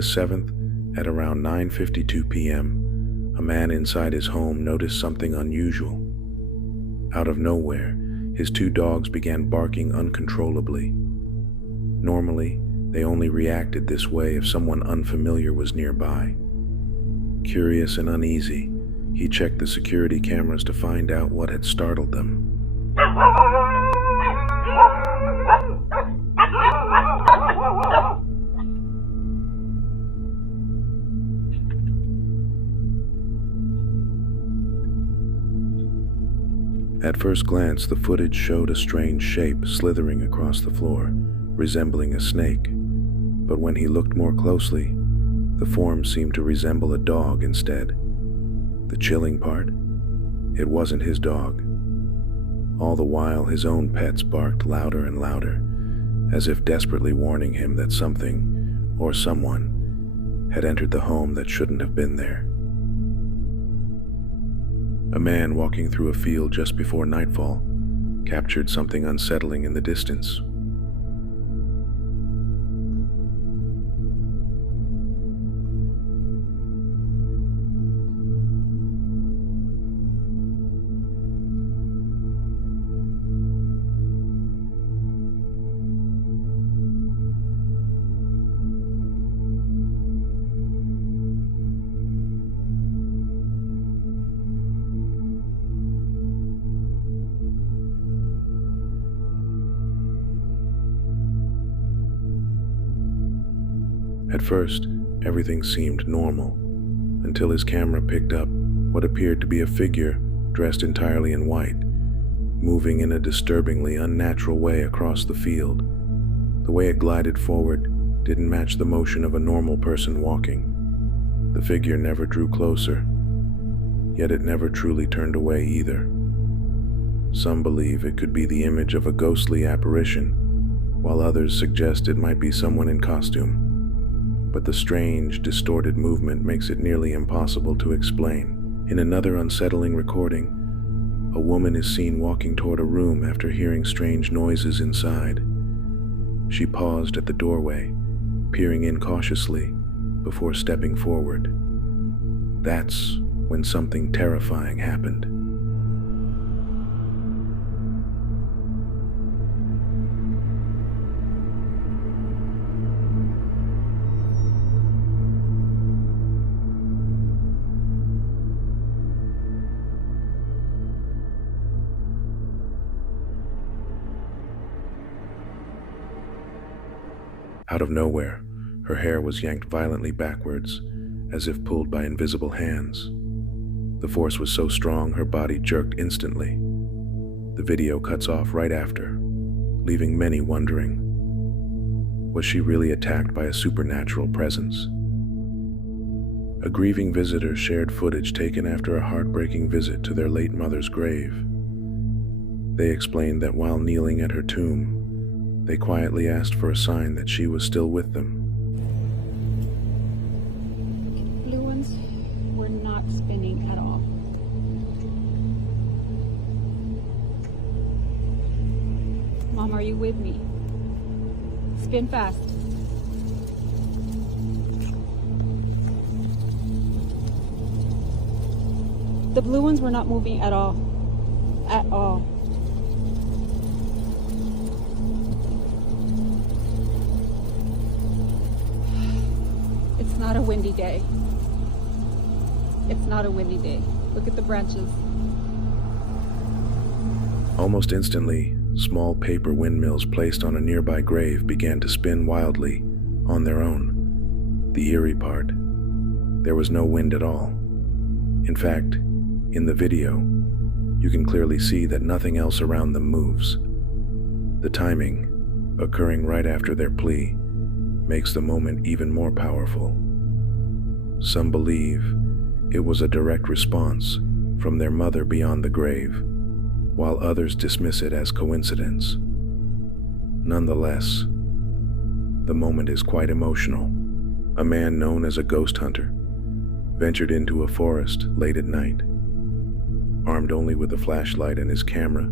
August 7th, at around 9:52 p.m., a man inside his home noticed something unusual. Out of nowhere, his two dogs began barking uncontrollably. Normally, they only reacted this way if someone unfamiliar was nearby. Curious and uneasy, he checked the security cameras to find out what had startled them. At first glance, the footage showed a strange shape slithering across the floor, resembling a snake. But when he looked more closely, the form seemed to resemble a dog instead. The chilling part? It wasn't his dog. All the while, his own pets barked louder and louder, as if desperately warning him that something, or someone, had entered the home that shouldn't have been there. A man walking through a field just before nightfall captured something unsettling in the distance. At first, everything seemed normal, until his camera picked up what appeared to be a figure dressed entirely in white, moving in a disturbingly unnatural way across the field. The way it glided forward didn't match the motion of a normal person walking. The figure never drew closer, yet it never truly turned away either. Some believe it could be the image of a ghostly apparition, while others suggest it might be someone in costume. But the strange, distorted movement makes it nearly impossible to explain. In another unsettling recording, a woman is seen walking toward a room after hearing strange noises inside. She paused at the doorway, peering in cautiously before stepping forward. That's when something terrifying happened. Out of nowhere, her hair was yanked violently backwards, as if pulled by invisible hands. The force was so strong her body jerked instantly. The video cuts off right after, leaving many wondering, was she really attacked by a supernatural presence? A grieving visitor shared footage taken after a heartbreaking visit to their late mother's grave. They explained that while kneeling at her tomb, they quietly asked for a sign that she was still with them. Blue ones were not spinning at all. Mom, are you with me? Spin fast. The blue ones were not moving at all. At all. It's not a windy day. It's not a windy day. Look at the branches. Almost instantly, small paper windmills placed on a nearby grave began to spin wildly on their own. The eerie part, there was no wind at all. In fact, in the video, you can clearly see that nothing else around them moves. The timing, occurring right after their plea, makes the moment even more powerful. Some believe it was a direct response from their mother beyond the grave, while others dismiss it as coincidence. Nonetheless, the moment is quite emotional. A man known as a ghost hunter ventured into a forest late at night. Armed only with a flashlight and his camera,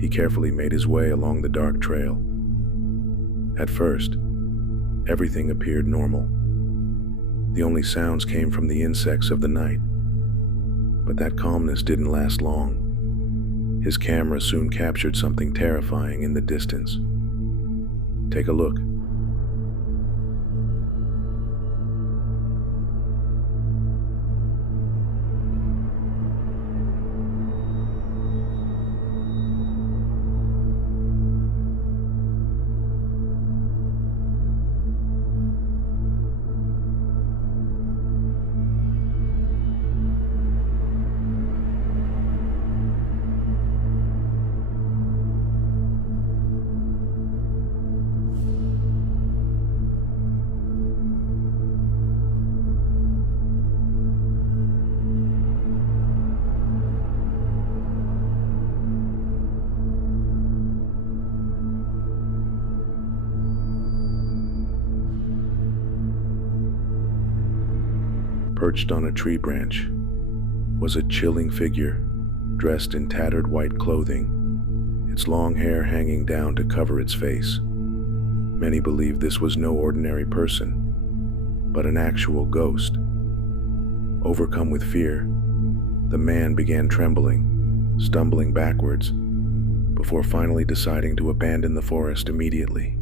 he carefully made his way along the dark trail. At first, everything appeared normal. The only sounds came from the insects of the night. But that calmness didn't last long. His camera soon captured something terrifying in the distance. Take a look. Perched on a tree branch was a chilling figure dressed in tattered white clothing, its long hair hanging down to cover its face. Many believe this was no ordinary person, but an actual ghost. Overcome with fear, the man began trembling, stumbling backwards, before finally deciding to abandon the forest immediately.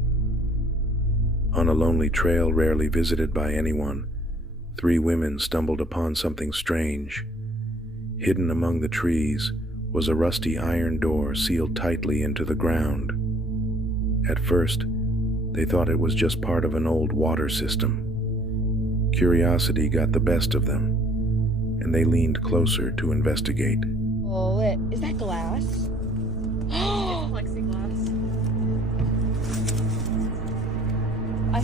On a lonely trail rarely visited by anyone, 3 women stumbled upon something strange. Hidden among the trees was a rusty iron door sealed tightly into the ground. At first, they thought it was just part of an old water system. Curiosity got the best of them, and they leaned closer to investigate. Oh, is that glass? It's plexiglass. I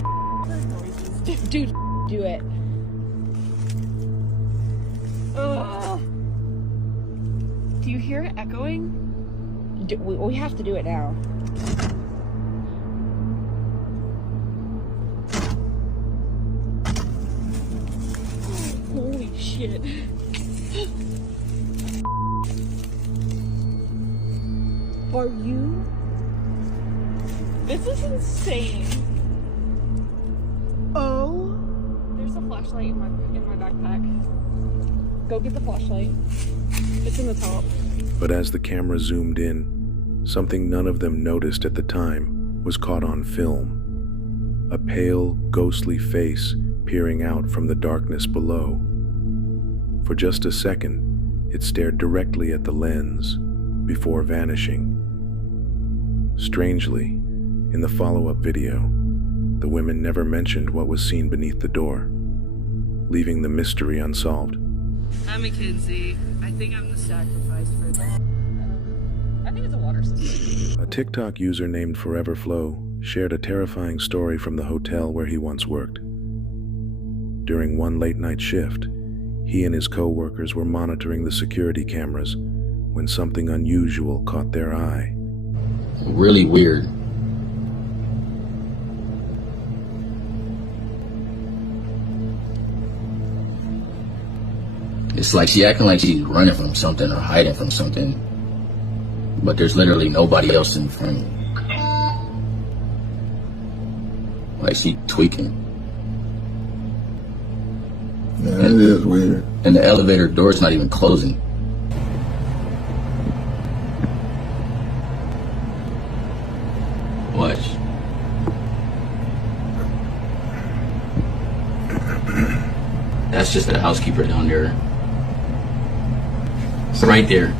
heard noises. Dude, do it. Ugh. Do you hear it echoing? We have to do it now. Holy shit. Are you? This is insane. Oh. There's a flashlight in my backpack. Go get the flashlight. It's in the top. But as the camera zoomed in, something none of them noticed at the time was caught on film. A pale, ghostly face peering out from the darkness below. For just a second, it stared directly at the lens before vanishing. Strangely, in the follow-up video, the women never mentioned what was seen beneath the door, leaving the mystery unsolved. I'm Mackenzie. I think I'm the sacrifice for that. I think it's a water system. A TikTok user named Foreverflow shared a terrifying story from the hotel where he once worked. During one late-night shift, he and his co-workers were monitoring the security cameras when something unusual caught their eye. Really weird. It's like she acting like she's running from something or hiding from something, but there's literally nobody else in front. Like she tweaking. Yeah, that is weird. And the elevator door's not even closing. Watch. That's just the housekeeper down there. Right there.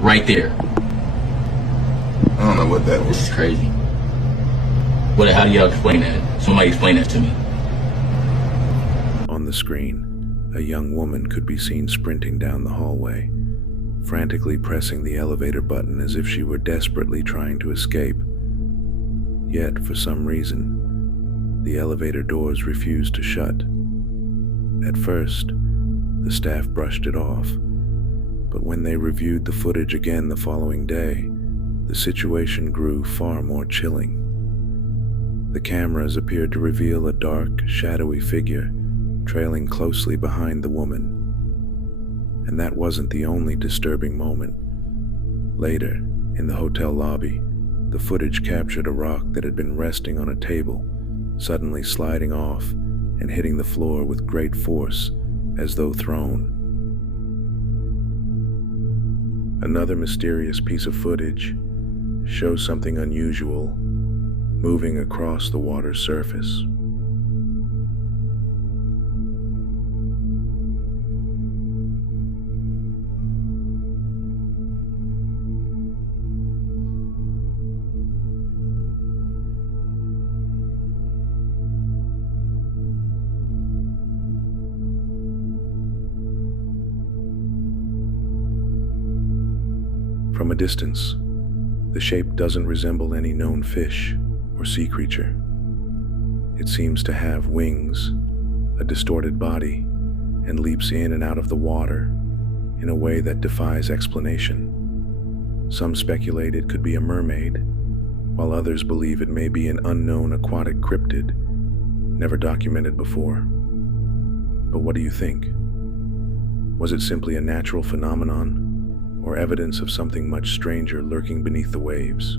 Right there. I don't know what that This was. is crazy. How do y'all explain that? Somebody explain that to me. On the screen, a young woman could be seen sprinting down the hallway, frantically pressing the elevator button as if she were desperately trying to escape. Yet, for some reason, the elevator doors refused to shut. At first, the staff brushed it off, but when they reviewed the footage again the following day, the situation grew far more chilling. The cameras appeared to reveal a dark, shadowy figure trailing closely behind the woman. And that wasn't the only disturbing moment. Later, in the hotel lobby, the footage captured a rock that had been resting on a table, suddenly sliding off and hitting the floor with great force as though thrown. Another mysterious piece of footage shows something unusual moving across the water's surface. From a distance, the shape doesn't resemble any known fish or sea creature. It seems to have wings, a distorted body, and leaps in and out of the water in a way that defies explanation. Some speculate it could be a mermaid, while others believe it may be an unknown aquatic cryptid, never documented before. But what do you think? Was it simply a natural phenomenon, or evidence of something much stranger lurking beneath the waves?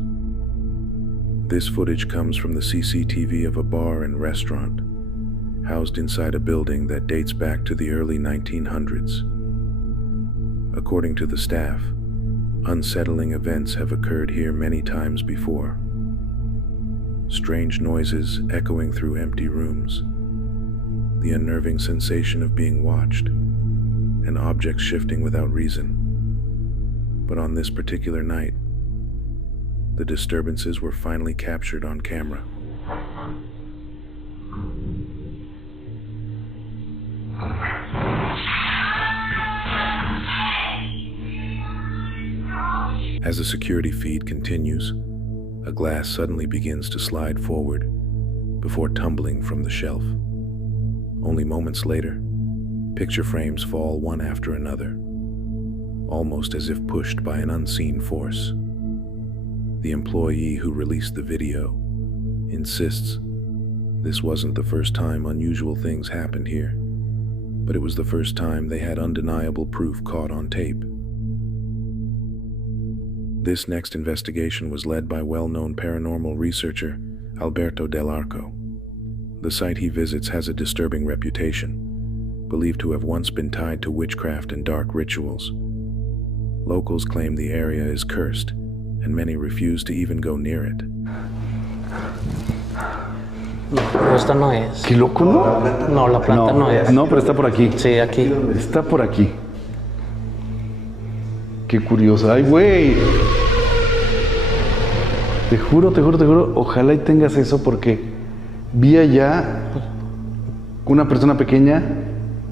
This footage comes from the CCTV of a bar and restaurant, housed inside a building that dates back to the early 1900s. According to the staff, unsettling events have occurred here many times before. Strange noises echoing through empty rooms, the unnerving sensation of being watched, and objects shifting without reason. But on this particular night, the disturbances were finally captured on camera. As the security feed continues, a glass suddenly begins to slide forward before tumbling from the shelf. Only moments later, picture frames fall one after another, almost as if pushed by an unseen force. The employee who released the video insists this wasn't the first time unusual things happened here, but it was the first time they had undeniable proof caught on tape. This next investigation was led by well-known paranormal researcher Alberto Del Arco. The site he visits has a disturbing reputation, believed to have once been tied to witchcraft and dark rituals. Locals claim the area is cursed, and many refuse to even go near it. No, pero esta no es. ¿Qué loco, no? No, la planta no es. No, pero está por aquí. Sí, aquí. Está por aquí. Qué curioso. ¡Ay, güey! Te juro, ojalá y tengas eso porque vi allá una persona pequeña,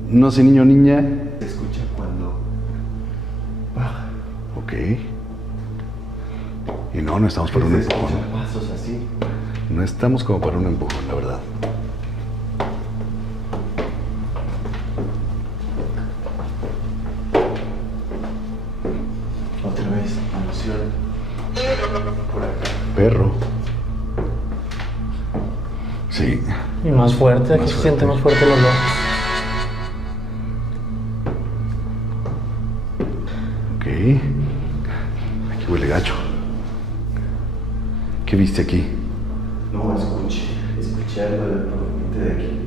no sé, niño o niña. Se escucha cuando baja. Ok. Y no estamos para un empujón. Pasos así. No estamos como para un empujón, la verdad. Otra vez, ilusión. Por acá. Perro. Sí. Y más fuerte, aquí se siente más fuerte el olor. Ok. Aquí huele gacho. ¿Qué viste aquí? No, escuché algo de proveniente de aquí.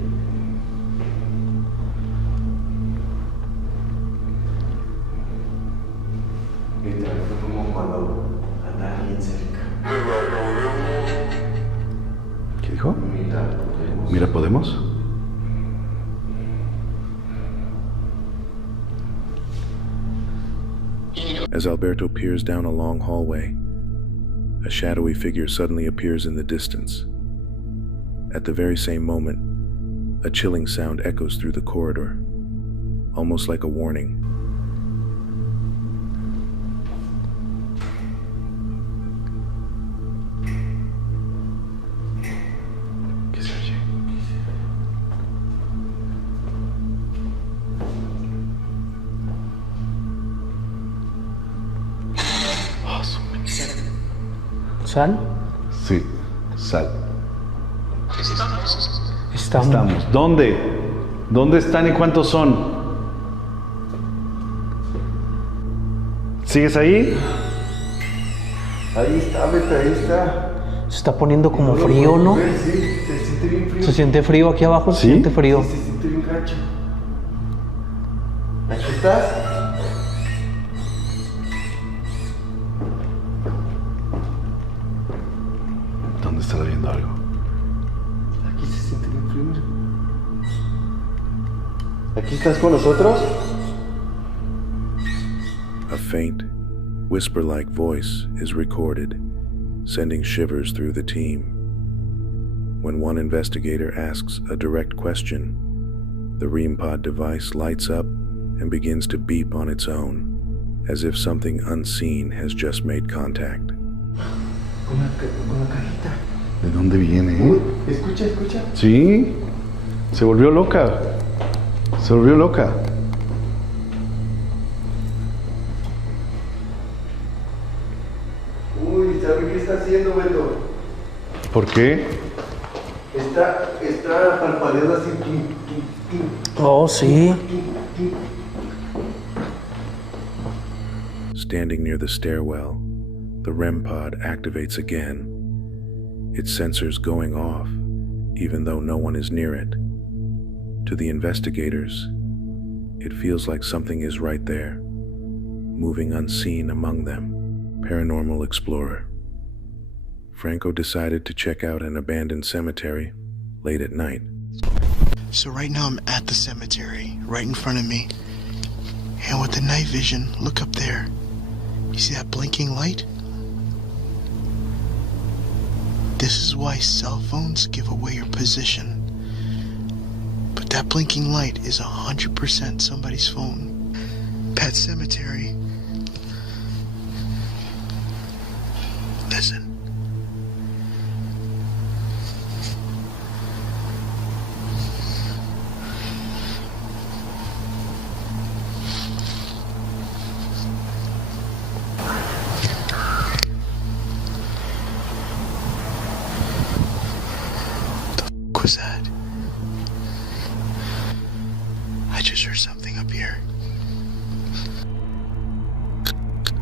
Literal, fue como cuando anda alguien cerca. ¿Qué dijo? Mira, Mira, ¿podemos? As Alberto peers down a long hallway, a shadowy figure suddenly appears in the distance. At the very same moment, a chilling sound echoes through the corridor, almost like a warning. ¿Qué se oye? Oh, su mecha. ¿Sal? Sí, sal. Estamos. ¿Dónde? ¿Dónde están y cuántos son? ¿Sigues ahí? ahí está, vete, ahí está. Se está poniendo como frío, ¿no? Sí, siente bien frío. Se siente frío aquí abajo, se ¿Sí? siente frío. Sí, se siente bien gacho. ¿Aquí estás? ¿Dónde estará viendo algo? Aquí se siente bien frío, mira. ¿Aquí estás con nosotros? A faint, whisper-like voice is recorded, sending shivers through the team. When one investigator asks a direct question, the REM-pod device lights up and begins to beep on its own, as if something unseen has just made contact. Con la cajita. ¿De dónde viene, Uy, escucha, escucha. Sí, se volvió loca. Se volvió loca. Uy, ¿sabe qué está haciendo, Beto? ¿Por qué? Está parpadeando así. Oh, sí. Standing near the stairwell, the REM pod activates again, its sensors going off, even though no one is near it. To the investigators, it feels like something is right there, moving unseen among them. Paranormal explorer. Franco decided to check out an abandoned cemetery late at night. So right now I'm at the cemetery, right in front of me. And with the night vision, look up there. You see that blinking light? This is why cell phones give away your position. But that blinking light is 100% somebody's phone. Pet cemetery. Listen. What was that? I just heard something up here.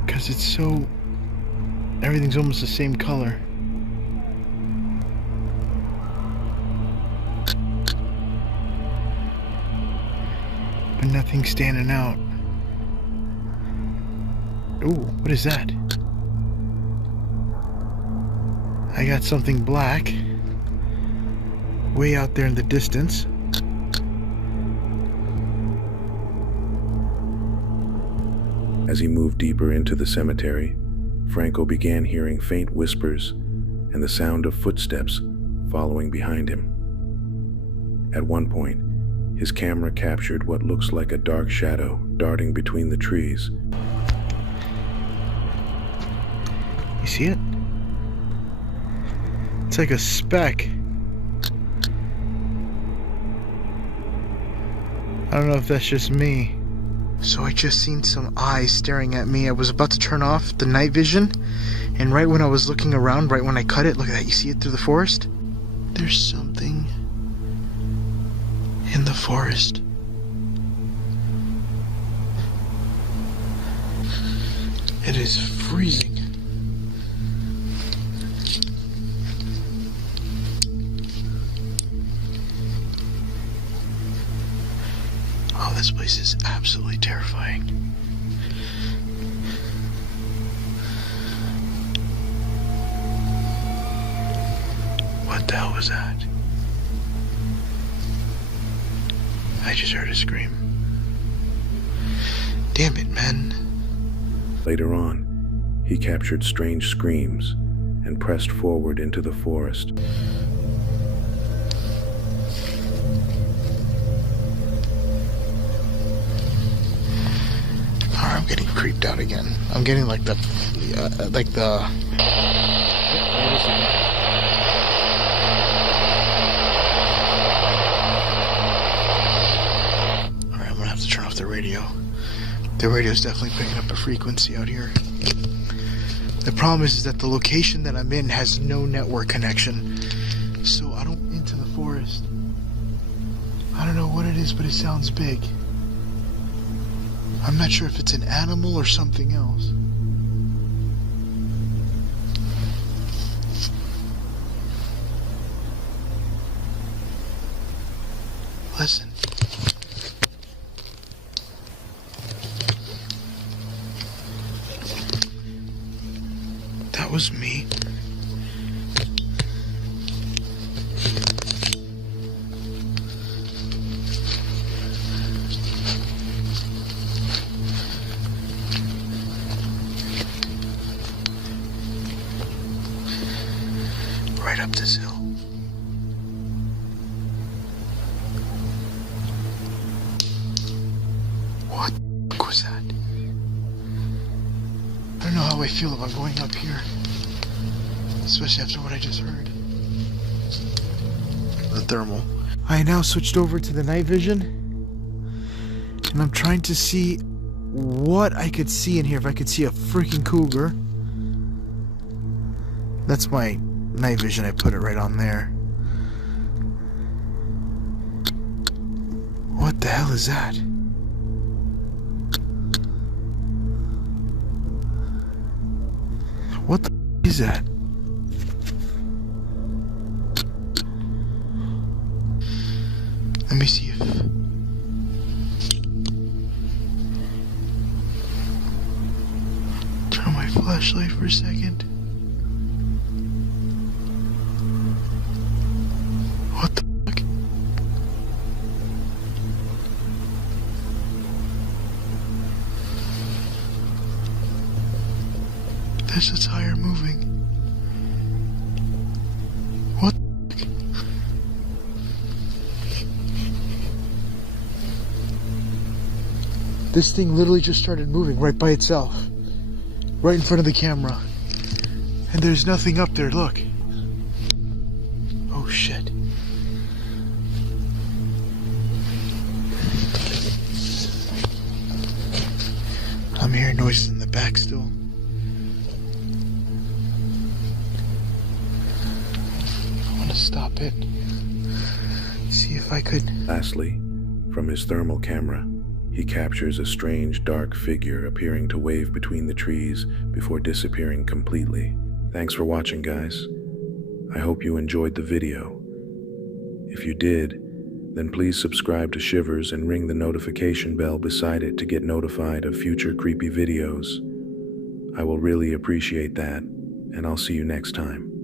Cause it's so... everything's almost the same color. But nothing's standing out. Ooh, what is that? I got something black way out there in the distance. As he moved deeper into the cemetery, Franco began hearing faint whispers and the sound of footsteps following behind him. At one point, his camera captured what looks like a dark shadow darting between the trees. You see it? It's like a speck. I don't know if that's just me. So I just seen some eyes staring at me. I was about to turn off the night vision, and right when I was looking around, right when I cut it, look at that, you see it through the forest? There's something in the forest. It is freezing. Oh, this place is absolutely terrifying. What the hell was that? I just heard a scream. Damn it, man. Later on, he captured strange screams and pressed forward into the forest. I'm getting creeped out again. I'm getting like the Alright, I'm gonna have to turn off the radio. The radio's definitely picking up a frequency out here. The problem is that the location that I'm in has no network connection. So I don't into the forest. I don't know what it is, but it sounds big. I'm not sure if it's an animal or something else. That was me. Right up this hill. What the fuck was that? I don't know how I feel about going up here. Especially after what I just heard. The thermal. I now switched over to the night vision. And I'm trying to see what I could see in here. If I could see a freaking cougar. That's my night vision. I put it right on there. What the hell is that? What the is that? Let me see if... Turn on my flashlight for a second. What the fuck? There's a tire moving. What the fuck? This thing literally just started moving right by itself. Right in front of the camera. And there's nothing up there, look. Oh shit. I'm hearing noises in the back still. I want to stop it. See if I could... Lastly, from his thermal camera, he captures a strange dark figure appearing to wave between the trees before disappearing completely. Thanks for watching, guys. I hope you enjoyed the video. If you did, then please subscribe to Shivers and ring the notification bell beside it to get notified of future creepy videos. I will really appreciate that, and I'll see you next time.